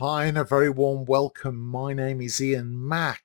Hi, and a very warm welcome. My name is Ian Mack.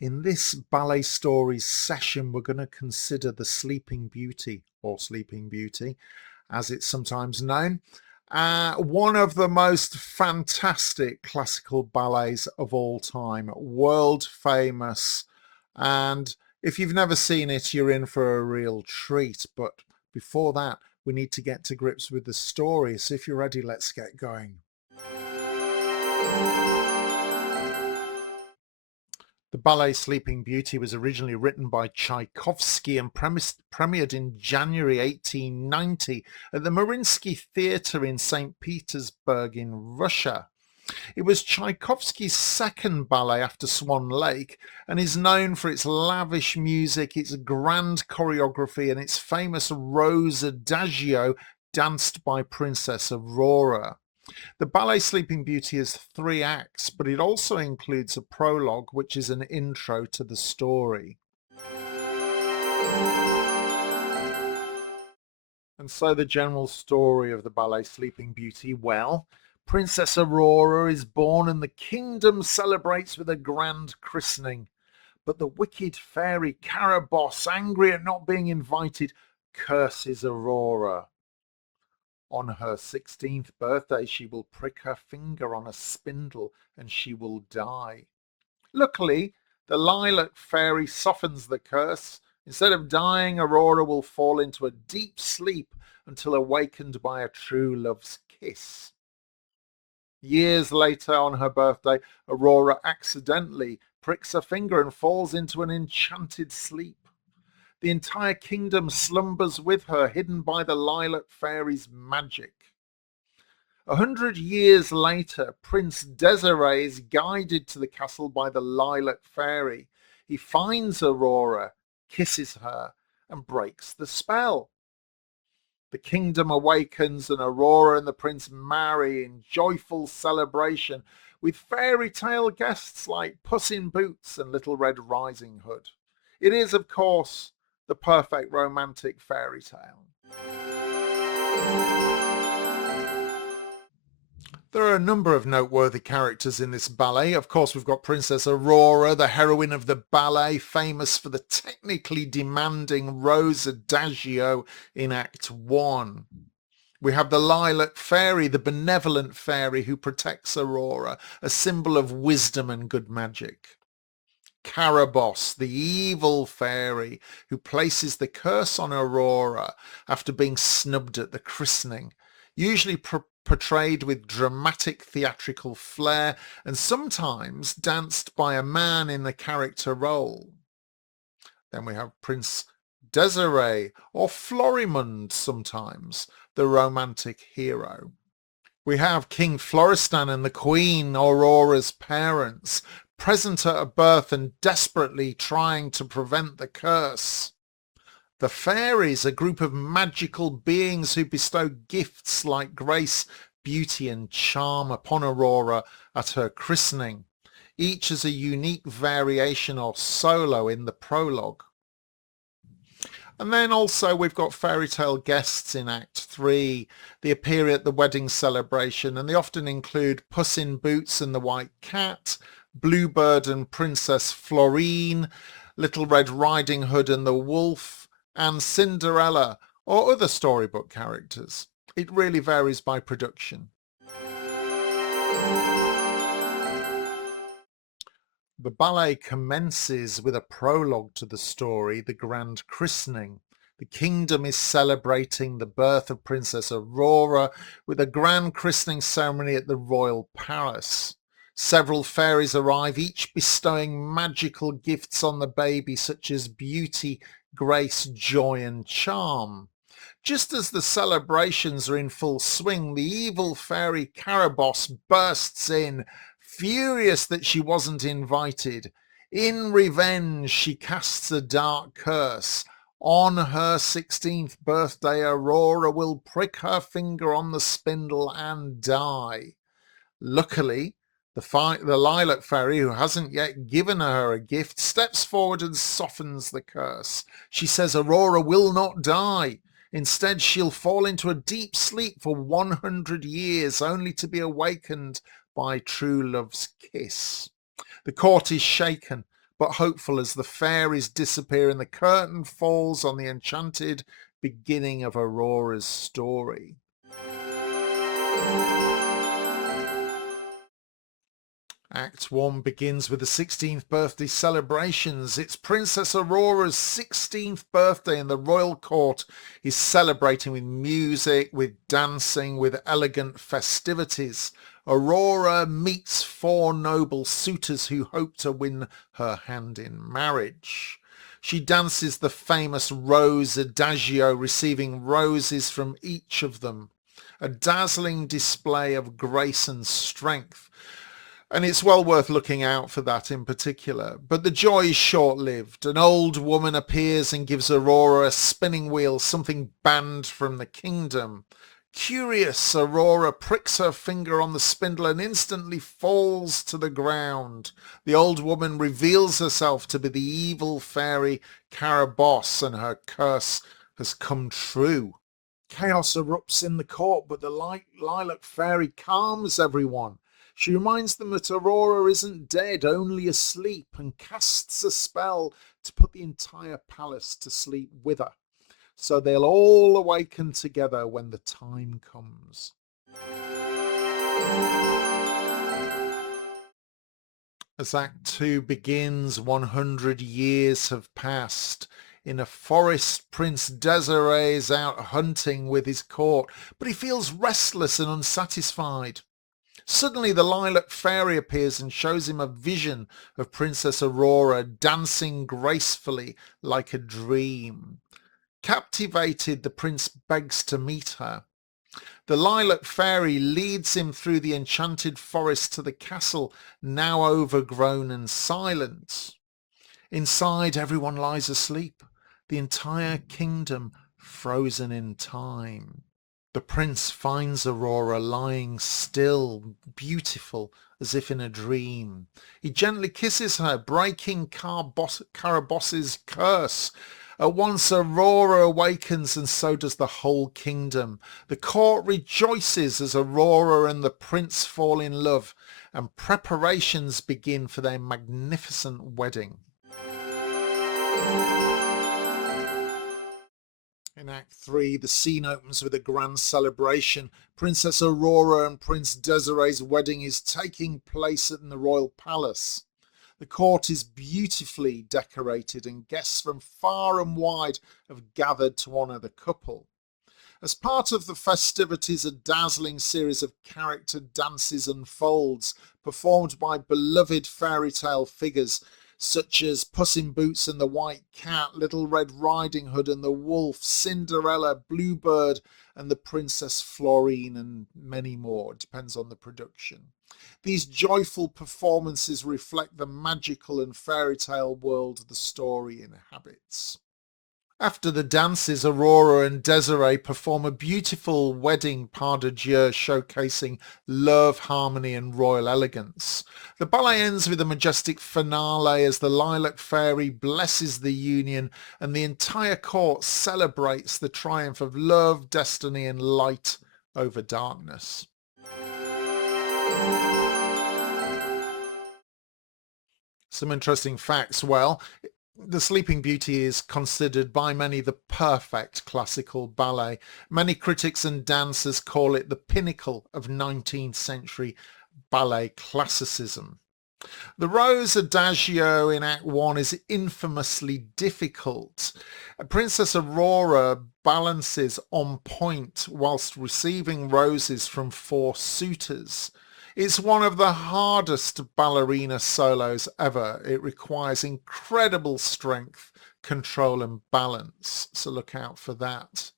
In this Ballet Stories session, we're going to consider the Sleeping Beauty, or Sleeping Beauty, as it's sometimes known. One of the most fantastic classical ballets of all time, world famous. And if you've never seen it, you're in for a real treat. But before that, we need to get to grips with the story. So if you're ready, let's get going. The ballet Sleeping Beauty was originally written by Tchaikovsky and premiered in January 1890 at the Mariinsky Theatre in St. Petersburg in Russia. It was Tchaikovsky's second ballet after Swan Lake and is known for its lavish music, its grand choreography and its famous Rose Adagio danced by Princess Aurora. The ballet Sleeping Beauty has 3 acts, but it also includes a prologue, which is an intro to the story. And so the general story of the ballet Sleeping Beauty, well, Princess Aurora is born and the kingdom celebrates with a grand christening. But the wicked fairy Caraboss, angry at not being invited, curses Aurora. On her 16th birthday, she will prick her finger on a spindle and she will die. Luckily, the lilac fairy softens the curse. Instead of dying, Aurora will fall into a deep sleep until awakened by a true love's kiss. Years later, on her birthday, Aurora accidentally pricks her finger and falls into an enchanted sleep. The entire kingdom slumbers with her, hidden by the lilac fairy's magic. 100 years later, Prince Desiree is guided to the castle by the lilac fairy. He finds Aurora, kisses her, and breaks the spell. The kingdom awakens and Aurora and the prince marry in joyful celebration with fairy tale guests like Puss in Boots and Little Red Riding Hood. It is, of course, the perfect romantic fairy tale. There are a number of noteworthy characters in this ballet. Of course, we've got Princess Aurora, the heroine of the ballet, famous for the technically demanding Rose Adagio in Act 1. We have the lilac fairy, the benevolent fairy who protects Aurora, a symbol of wisdom and good magic. Caraboss, the evil fairy who places the curse on Aurora after being snubbed at the christening, usually portrayed with dramatic theatrical flair and sometimes danced by a man in the character role. Then we have Prince Desiree, or Florimund sometimes, the romantic hero. We have King Florestan and the Queen, Aurora's parents, present at her birth and desperately trying to prevent the curse. The fairies, a group of magical beings who bestow gifts like grace, beauty and charm upon Aurora at her christening, each as a unique variation or solo in the prologue. And then also we've got fairy tale guests in Act 3. They appear at the wedding celebration and they often include Puss in Boots and the White Cat, Bluebird and Princess Florine, Little Red Riding Hood and the Wolf, and Cinderella or other storybook characters. It really varies by production. The ballet commences with a prologue to the story, the grand christening. The kingdom is celebrating the birth of Princess Aurora with a grand christening ceremony at the royal palace. Several fairies arrive, each bestowing magical gifts on the baby, such as beauty, grace, joy, and charm. Just as the celebrations are in full swing, the evil fairy Caraboss bursts in, furious that she wasn't invited. In revenge, she casts a dark curse. On her 16th birthday, Aurora will prick her finger on the spindle and die. Luckily, the lilac fairy, who hasn't yet given her a gift, steps forward and softens the curse. She says Aurora will not die. Instead, she'll fall into a deep sleep for 100 years, only to be awakened by true love's kiss. The court is shaken, but hopeful as the fairies disappear and the curtain falls on the enchanted beginning of Aurora's story. Act 1 begins with the 16th birthday celebrations. It's Princess Aurora's 16th birthday and the royal court is celebrating with music, with dancing, with elegant festivities. Aurora meets 4 noble suitors who hope to win her hand in marriage. She dances the famous Rose Adagio, receiving roses from each of them. A dazzling display of grace and strength. And it's well worth looking out for that in particular. But the joy is short-lived. An old woman appears and gives Aurora a spinning wheel, something banned from the kingdom. Curious, Aurora pricks her finger on the spindle and instantly falls to the ground. The old woman reveals herself to be the evil fairy Carabosse, and her curse has come true. Chaos erupts in the court, but the lilac fairy calms everyone. She reminds them that Aurora isn't dead, only asleep, and casts a spell to put the entire palace to sleep with her. So they'll all awaken together when the time comes. As Act 2 begins, 100 years have passed. In a forest, Prince Désiré is out hunting with his court, but he feels restless and unsatisfied. Suddenly the lilac fairy appears and shows him a vision of Princess Aurora dancing gracefully like a dream. Captivated, the prince begs to meet her. The lilac fairy leads him through the enchanted forest to the castle, now overgrown and silent. Inside, everyone lies asleep, the entire kingdom frozen in time. The prince finds Aurora lying still, beautiful, as if in a dream. He gently kisses her, breaking Carabosse's curse. At once Aurora awakens, and so does the whole kingdom. The court rejoices as Aurora and the prince fall in love, and preparations begin for their magnificent wedding. In Act 3, the scene opens with a grand celebration. Princess Aurora and Prince Désiré's wedding is taking place in the royal palace. The court is beautifully decorated and guests from far and wide have gathered to honour the couple. As part of the festivities, a dazzling series of character dances unfolds, performed by beloved fairy tale figures such as Puss in Boots and the White Cat, Little Red Riding Hood and the Wolf, Cinderella, Bluebird and the Princess Florine, and many more. It depends on the production. These joyful performances reflect the magical and fairy tale world the story inhabits. After the dances, Aurora and Désiré perform a beautiful wedding pas de deux showcasing love, harmony and royal elegance. The ballet ends with a majestic finale as the lilac fairy blesses the union and the entire court celebrates the triumph of love, destiny and light over darkness. Some interesting facts. Well, The Sleeping Beauty is considered by many the perfect classical ballet. Many critics and dancers call it the pinnacle of 19th century ballet classicism. The Rose Adagio in Act 1 is infamously difficult. Princess Aurora balances on point whilst receiving roses from 4 suitors. It's one of the hardest ballerina solos ever. It requires incredible strength, control and balance, so look out for that.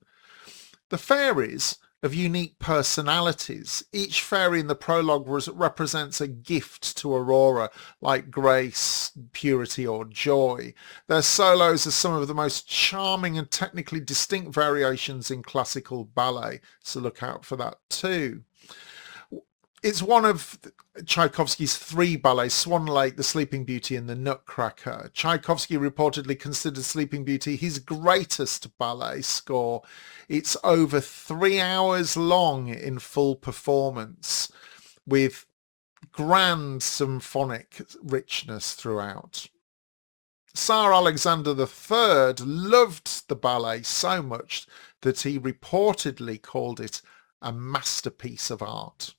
The fairies have unique personalities. Each fairy in the prologue represents a gift to Aurora, like grace, purity or joy. Their solos are some of the most charming and technically distinct variations in classical ballet, so look out for that too. It's one of Tchaikovsky's 3 ballets, Swan Lake, The Sleeping Beauty and The Nutcracker. Tchaikovsky reportedly considered Sleeping Beauty his greatest ballet score. It's over 3 hours long in full performance with grand symphonic richness throughout. Tsar Alexander III loved the ballet so much that he reportedly called it a masterpiece of art.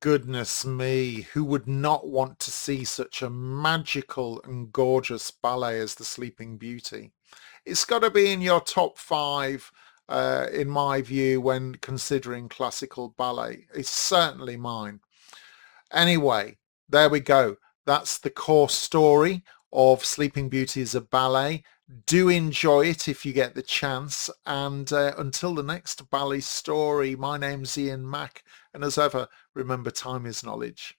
Goodness me, who would not want to see such a magical and gorgeous ballet as The Sleeping Beauty? It's got to be in your top five, in my view, when considering classical ballet. It's certainly mine. Anyway, there we go. That's the core story of Sleeping Beauty as a ballet. Do enjoy it if you get the chance. And until the next ballet story, my name's Ian Mack. And as ever, remember, time is knowledge.